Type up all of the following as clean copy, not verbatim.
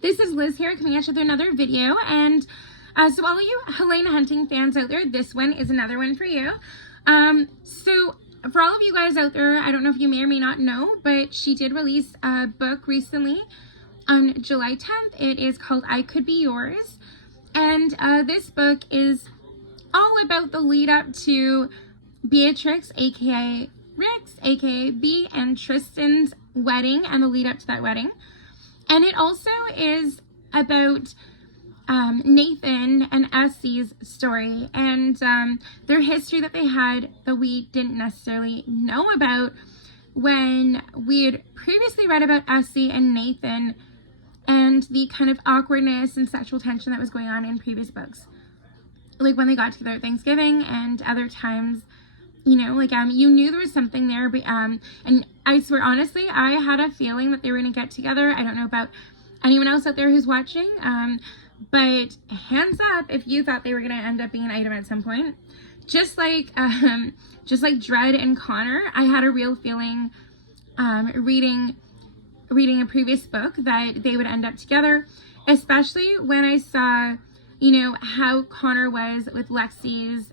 This is Liz here coming at you with another video, and so all of you Helena Hunting fans out there, this one is another one for you. So for all of you guys out there, I don't know if you may or may not know, but she did release a book recently on July 10th. It is called I Could Be Yours, and this book is all about the lead up to Beatrix, aka Rix, aka B, and Tristan's wedding and the lead up to that wedding. And it also is about Nathan and Essie's story and their history that they had that we didn't necessarily know about when we had previously read about Essie and Nathan and the kind of awkwardness and sexual tension that was going on in previous books. Like when they got together at Thanksgiving and other times, you know, like you knew there was something there, but and I swear honestly, I had a feeling that they were gonna get together. I don't know about anyone else out there who's watching, but hands up if you thought they were gonna end up being an item at some point. Just like Dread and Connor, I had a real feeling reading a previous book that they would end up together, especially when I saw, you know, how Connor was with Lexi's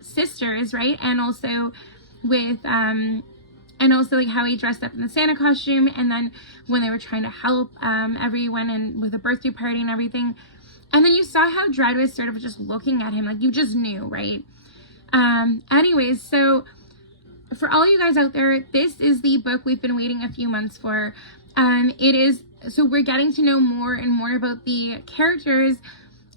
sisters, right? And also with like how he dressed up in the Santa costume, and then when they were trying to help everyone and with a birthday party and everything. And then you saw how Dread was sort of just looking at him like you just knew, right? Anyways, so for all you guys out there, this is the book we've been waiting a few months for. So we're getting to know more and more about the characters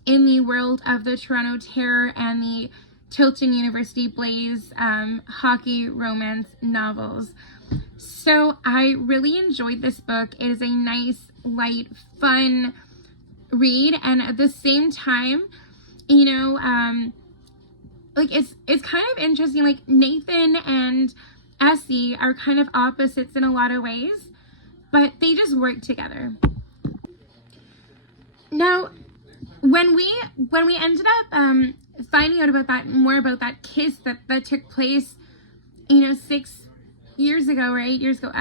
in the world of the Toronto Terror and the Tilton University Blaze hockey romance novels. So I really enjoyed this book. It is a nice, light, fun read, and at the same time, you know, like it's kind of interesting. Like Nathan and Essie are kind of opposites in a lot of ways, but they just work together. Now, when we ended up finding out about that kiss that took place, you know, 6 years ago or 8 years ago,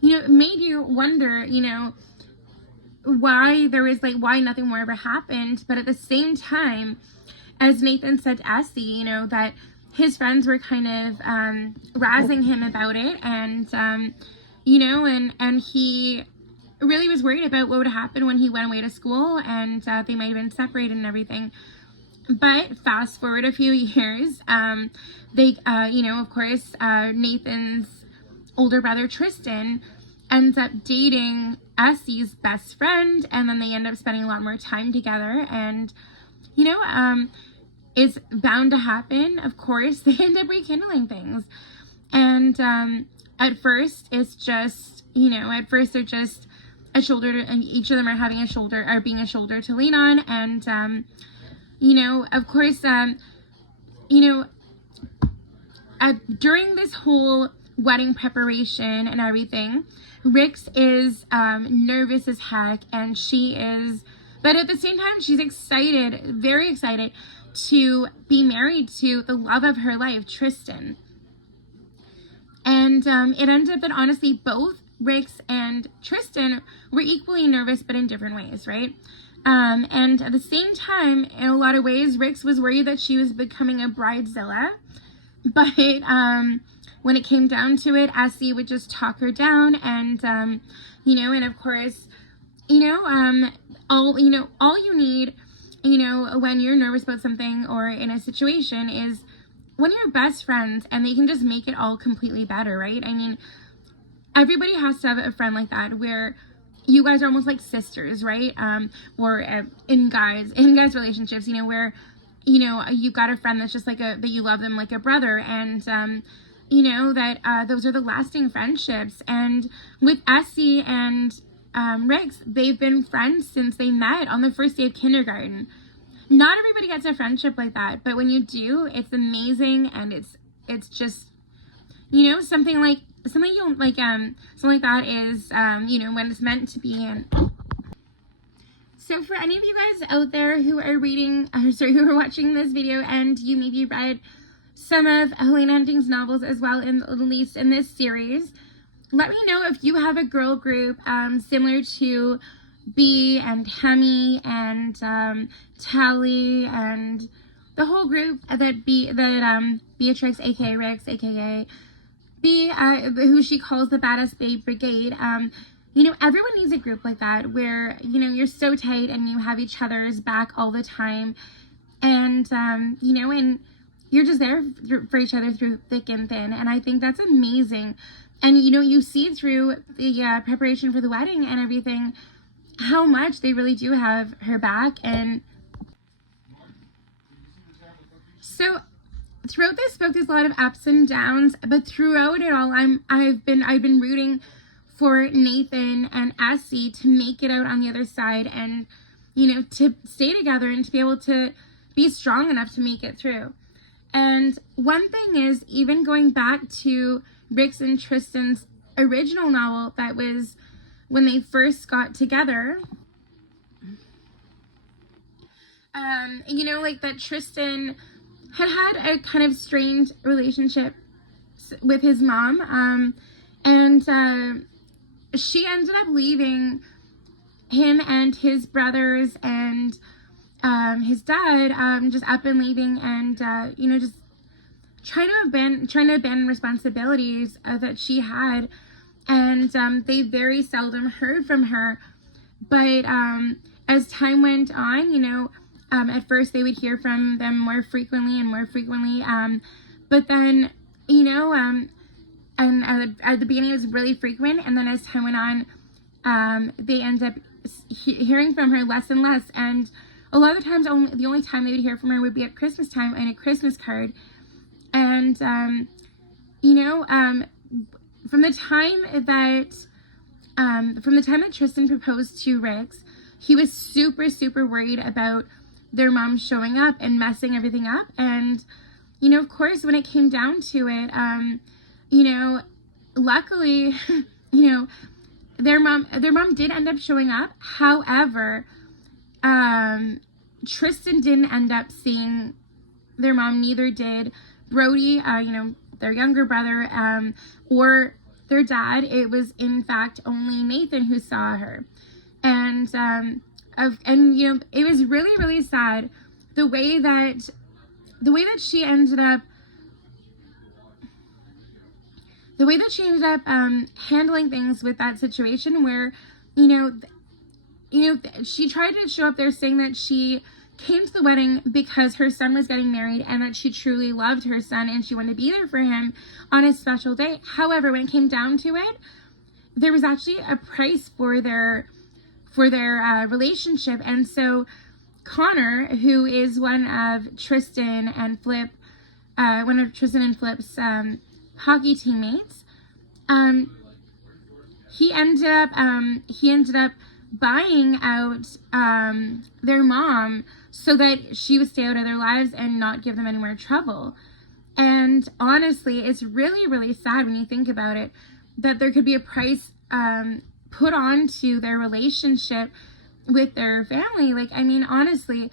you know, it made you wonder, you know, why nothing more ever happened. But at the same time, as Nathan said to Essie, you know, that his friends were kind of razzing him about it, and you know, and he really was worried about what would happen when he went away to school, and they might have been separated and everything. But fast forward a few years, you know, of course, Nathan's older brother Tristan ends up dating Essie's best friend, and then they end up spending a lot more time together. And you know, it's bound to happen. Of course, they end up rekindling things, and at first it's just, you know, they're just a shoulder to, and each of them are having being a shoulder to lean on. And you know, of course, you know, during this whole wedding preparation and everything, Rix is nervous as heck, and but at the same time, she's excited, very excited to be married to the love of her life, Tristan. And it ended up that honestly, both Rix and Tristan were equally nervous, but in different ways, right? And at the same time, in a lot of ways, Rix was worried that she was becoming a bridezilla, but when it came down to it, Essie would just talk her down, and you know, and of course, you know, all you need, you know, when you're nervous about something or in a situation is when you're best friends, and they can just make it all completely better, right? I mean, everybody has to have a friend like that where you guys are almost like sisters, right? Or in guys relationships, you know, where, you know, you got a friend that's just like that you love them like a brother, and you know, that those are the lasting friendships. And with Essie and Rix, they've been friends since they met on the first day of kindergarten. Not everybody gets a friendship like that, but when you do, it's amazing, and it's just, you know, something like that is, you know, when it's meant to be. And so for any of you guys out there who are who are watching this video, and you maybe read some of Helena Hunting's novels as well, at least in this series, let me know if you have a girl group similar to B and Hemi and Tally and the whole group that Beatrix, aka Rix, aka B, who she calls the Badass Babe Brigade. You know, everyone needs a group like that where, you know, you're so tight and you have each other's back all the time. And, you know, and you're just there for each other through thick and thin. And I think that's amazing. And, you know, you see through the preparation for the wedding and everything how much they really do have her back. And so throughout this book, there's a lot of ups and downs, but throughout it all, I've been rooting for Nathan and Essie to make it out on the other side, and, you know, to stay together and to be able to be strong enough to make it through. And one thing is, even going back to Rix and Tristan's original novel, that was when they first got together, you know, like that Tristan had a kind of strained relationship with his mom, and she ended up leaving him and his brothers and his dad, just up and leaving, and you know, just trying to abandon responsibilities that she had. And they very seldom heard from her. But as time went on, you know, at first they would hear from them more frequently and more frequently. But then, you know, and at the beginning it was really frequent. And then as time went on, they end up hearing from her less and less. And a lot of the times, the only time they would hear from her would be at Christmas time and a Christmas card. And, you know, from the time that Tristan proposed to Rix, he was super, super worried about their mom showing up and messing everything up. And, you know, of course, when it came down to it, you know, luckily, you know, their mom did end up showing up. However, Tristan didn't end up seeing their mom, neither did Brody, you know, their younger brother, or their dad. It was in fact only Nathan who saw her. And you know, it was really, really sad the way that she ended up handling things with that situation, where, you know, she tried to show up there saying that she came to the wedding because her son was getting married and that she truly loved her son and she wanted to be there for him on his special day. However, when it came down to it, there was actually a price for their relationship. And so Connor, who is one of Tristan and Flip's hockey teammates, he ended up buying out their mom so that she would stay out of their lives and not give them any more trouble. And honestly, it's really, really sad when you think about it, that there could be a price put on to their relationship with their family. Like, I mean, honestly,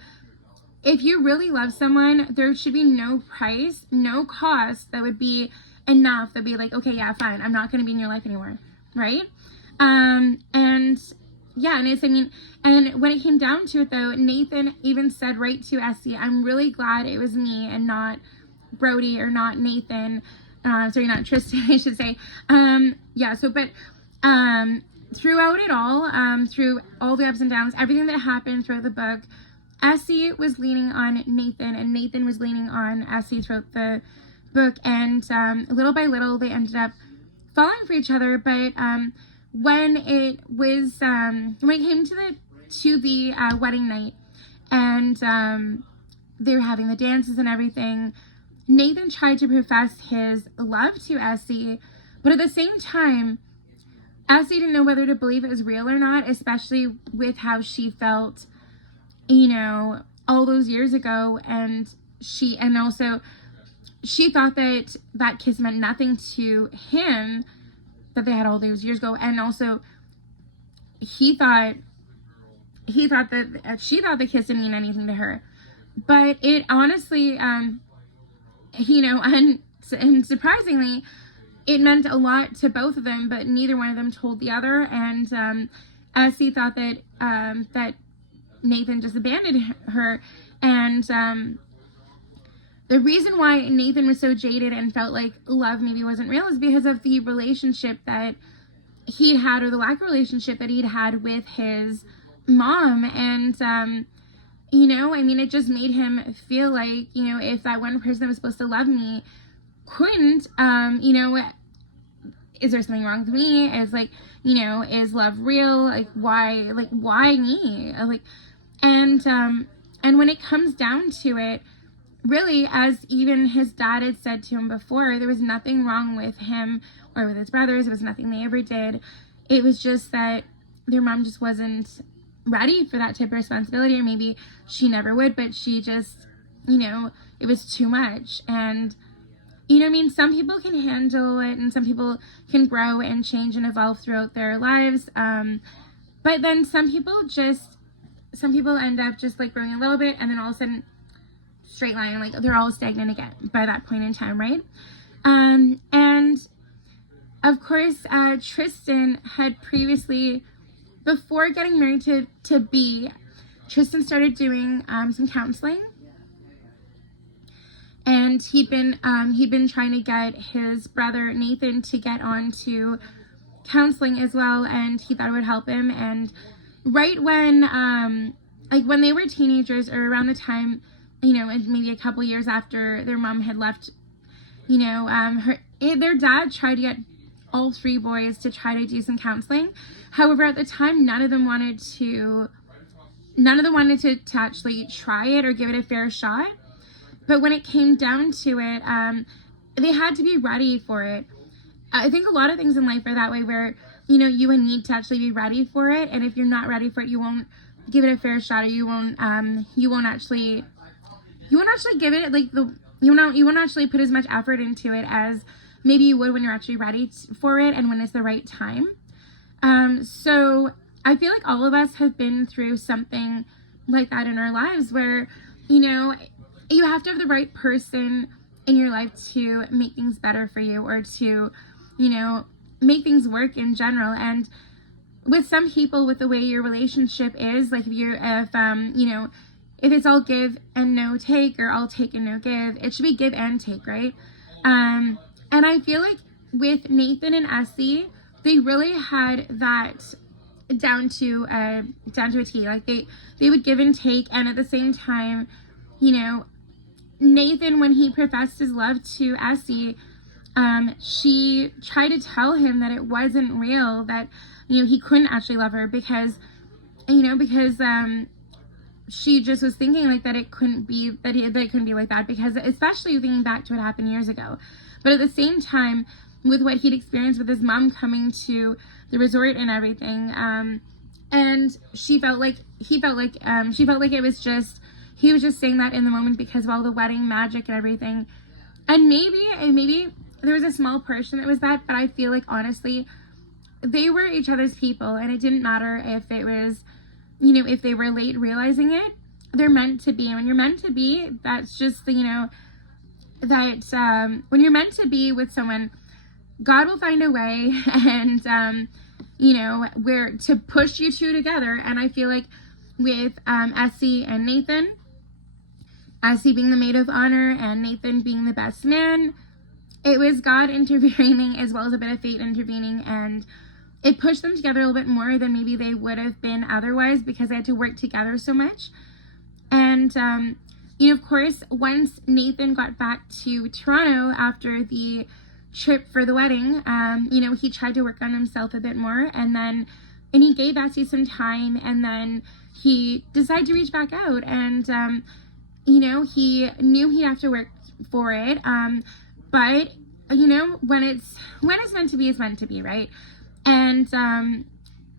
if you really love someone, there should be no price, no cost that would be enough that be like, okay, yeah, fine, I'm not going to be in your life anymore, right? And yeah, and and when it came down to it, though, Nathan even said right to Essie, I'm really glad it was me and not Brody or not Nathan, sorry, not Tristan, I should say. Yeah, so, but throughout it all, through all the ups and downs, everything that happened throughout the book, Essie was leaning on Nathan, and Nathan was leaning on Essie throughout the book, and little by little, they ended up falling for each other. But when it came to the wedding night, and they were having the dances and everything, Nathan tried to profess his love to Essie, but at the same time, Essie didn't know whether to believe it was real or not, especially with how she felt, you know, all those years ago. And she thought that kiss meant nothing to him that they had all those years ago. And also she thought the kiss didn't mean anything to her. But it honestly, you know, and surprisingly, it meant a lot to both of them, but neither one of them told the other. And Essie thought that that Nathan just abandoned her, and the reason why Nathan was so jaded and felt like love maybe wasn't real is because of the relationship that he'd had, or the lack of relationship that he'd had with his mom. And you know, I mean, it just made him feel like, you know, if that one person that was supposed to love me couldn't, you know, is there something wrong with me? Is like, you know, is love real? Like, why me? Like, and when it comes down to it, really, as even his dad had said to him before, there was nothing wrong with him or with his brothers. It was nothing they ever did. It was just that their mom just wasn't ready for that type of responsibility, or maybe she never would, but she just, you know, it was too much. And, you know what I mean? Some people can handle it, and some people can grow and change and evolve throughout their lives. But then some people end up just like growing a little bit, and then all of a sudden, straight line, like they're all stagnant again by that point in time, right? And of course, Tristan had previously, before getting married to B, Tristan started doing some counseling, and he'd been trying to get his brother Nathan to get on to counseling as well, and he thought it would help him. And right when like when they were teenagers, or around the time, you know, maybe a couple years after their mom had left, you know, their dad tried to get all three boys to try to do some counseling. However, at the time, none of them wanted to actually try it or give it a fair shot. But when it came down to it, they had to be ready for it. I think a lot of things in life are that way, where, you know, you would need to actually be ready for it. And if you're not ready for it, you won't give it a fair shot, or you won't actually give it like you won't actually put as much effort into it as maybe you would when you're actually ready for it and when it's the right time. So I feel like all of us have been through something like that in our lives, where, you know, you have to have the right person in your life to make things better for you, or to, you know, make things work in general. And with some people, with the way your relationship is, like if you know, if it's all give and no take, or all take and no give, it should be give and take, right? And I feel like with Nathan and Essie, they really had that down to a T. Like they would give and take, and at the same time, you know, Nathan, when he professed his love to Essie, she tried to tell him that it wasn't real, that, you know, he couldn't actually love her because she just was thinking like that it couldn't be that it couldn't be like that, because especially thinking back to what happened years ago. But at the same time, with what he'd experienced with his mom coming to the resort and everything, and she felt like it was just, he was just saying that in the moment because of all the wedding magic and everything. And maybe there was a small portion that was that, but I feel like honestly, they were each other's people, and it didn't matter if it was, you know, if they were late realizing it. They're meant to be. And when you're meant to be, that's just, you know, that when you're meant to be with someone, God will find a way, and you know, where to push you two together. And I feel like with Essie and Nathan, Essie being the maid of honor and Nathan being the best man, it was God intervening as well as a bit of fate intervening, and it pushed them together a little bit more than maybe they would have been otherwise, because they had to work together so much. And you know, of course, once Nathan got back to Toronto after the trip for the wedding, you know, he tried to work on himself a bit more, and he gave Essie some time, and then he decided to reach back out, and you know, he knew he'd have to work for it, but you know, when it's meant to be, it's meant to be, right? And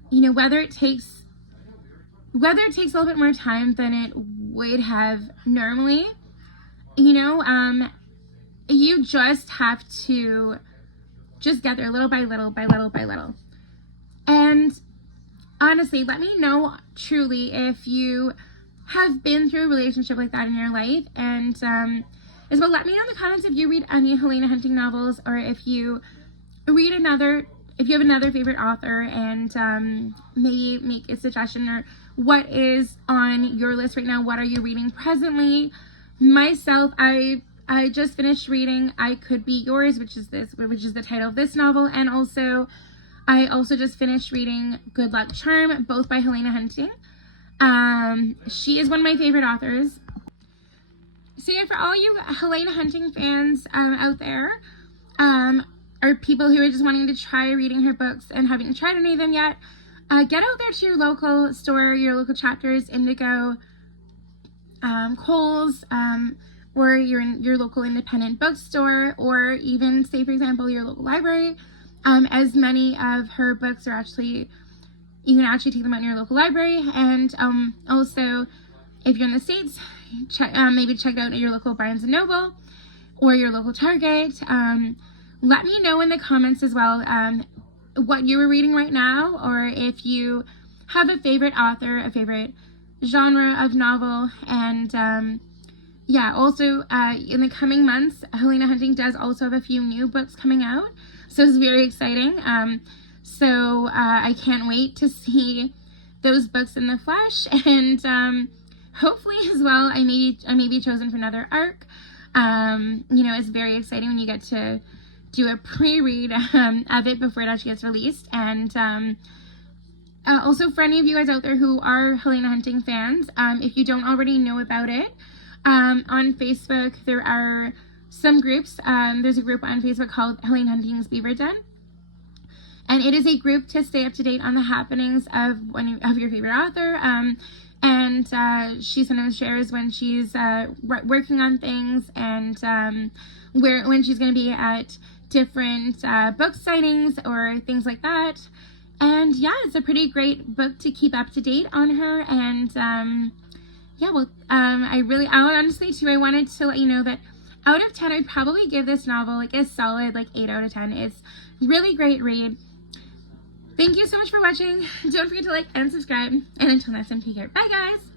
you know, whether it takes a little bit more time than it would have normally, you know, you just have to just get there little by little by little by little. And honestly, let me know truly if you have been through a relationship like that in your life. And as well, let me know in the comments if you read any Helena Hunting novels, or if you read another if you have another favorite author, and maybe make a suggestion, or what is on your list right now, what are you reading presently. Myself, I just finished reading I Could Be Yours, which is the title of this novel, and I also just finished reading Good Luck Charm, both by Helena Hunting. She is one of my favorite authors. So yeah, for all you Helena Hunting fans out there, or people who are just wanting to try reading her books and haven't tried any of them yet, get out there to your local store, your local Chapters, Indigo, Kohl's, or your local independent bookstore, or even, say for example, your local library. As many of her books are actually, you can actually take them out in your local library. And also, if you're in the States, maybe check out your local Barnes & Noble or your local Target. Let me know in the comments as well what you were reading right now, or if you have a favorite author, a favorite genre of novel. And yeah, also in the coming months, Helena Hunting does also have a few new books coming out, so it's very exciting. So I can't wait to see those books in the flesh, and hopefully as well I may be chosen for another arc. You know, it's very exciting when you get to do a pre-read of it before it actually gets released. And also, for any of you guys out there who are Helena Hunting fans, if you don't already know about it, on Facebook there are some groups. There's a group on Facebook called Helena Hunting's Beaver Den, and it is a group to stay up to date on the happenings of your favorite author. And she sometimes shares when she's working on things, and when she's going to be at different book signings or things like that. And yeah, it's a pretty great book to keep up to date on her. And yeah, well, I honestly too, I wanted to let you know that out of 10, I'd probably give this novel like a solid 8 out of 10. It's really great read. Thank you so much for watching. Don't forget to like and subscribe. And until next time, take care. Bye, guys.